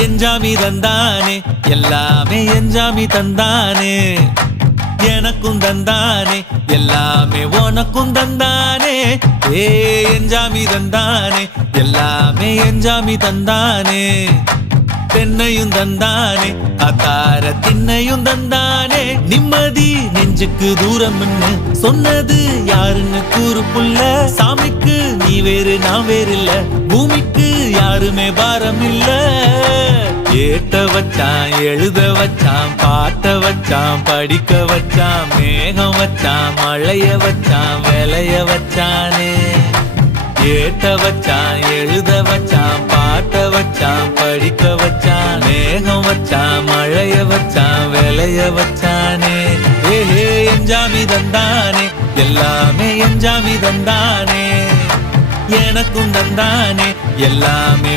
எஞ்சாமி தந்தானே எல்லாமே எஞ்சாமி தந்தானே எனக்கும் தந்தானே எல்லாமே உனக்கும் தந்தானே ஏ எஞ்சாமி தந்தானே எல்லாமே எஞ்சாமி தந்தானே தென்னையும் தந்தானே அத்தார திண்ணையும் தந்தானே நிம்மதி நெஞ்சுக்கு தூரம்னு சொன்னது யாருன்னு கூறு புள்ள சாமிக்கு நீ வேறு நான் வேறு இல்ல பூமிக்கு யாருமே பாரம் இல்ல ஏட்ட வச்சான் எழுத வச்சான் பாட்ட வச்சான் படிக்க வச்சான் மேகம் வச்சான் மழைய வச்சான் விளைய வச்சானே ஏட்ட வச்சான் எழுத வச்சான் பாட்ட வச்சான் படிக்க வச்சான் மேகம் வச்சான் மழைய வச்சான் விளைய வச்சானே ஏஹே எஞ்சாமி தந்தானே எல்லாமே எஞ்சாமி தந்தானே எனக்கும் தந்தானே எல்லாமே